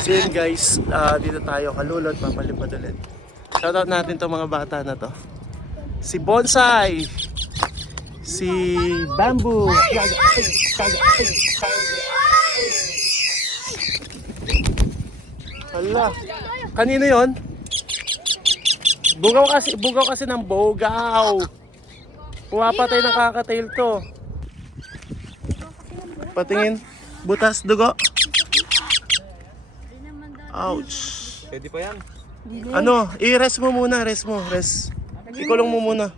So yun guys, dito tayo kalulot, papalipad ulit. Shoutout natin to mga bata na to. Si Bonsai, si Bamboo. Hala, kanino yon? Bugaw kasi ng bugaw. Pumapatay ng kakatail to. Patingin, butas dugo. Ouch. Pwede pa yan. Ano, i-rest mo muna, rest. Ikulong mo muna.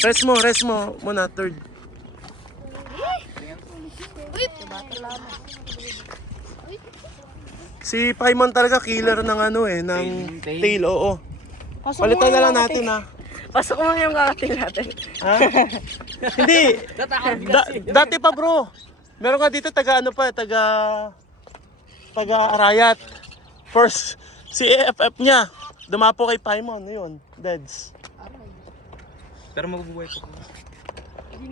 Rest mo muna, third. Si Paimon talaga killer ng ano ng tail, oo. Palitan na lang natin ha. Pasok mo yung kakatil natin. Ha? Hindi. Dati pa bro. Meron nga dito taga Arayat. First, si AFF niya. Dumapo kay Paimon, yun. Deads. Pero mabubuhay ko.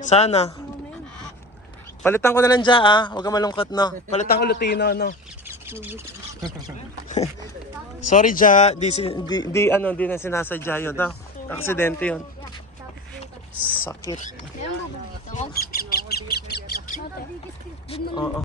Sana. Palitan ko na lang dyan huwag ka malungkot no. Palitan ko Lutino no. Sorry Ja, di na sinasadya yun. Aksidente yun. Sakit. Oo.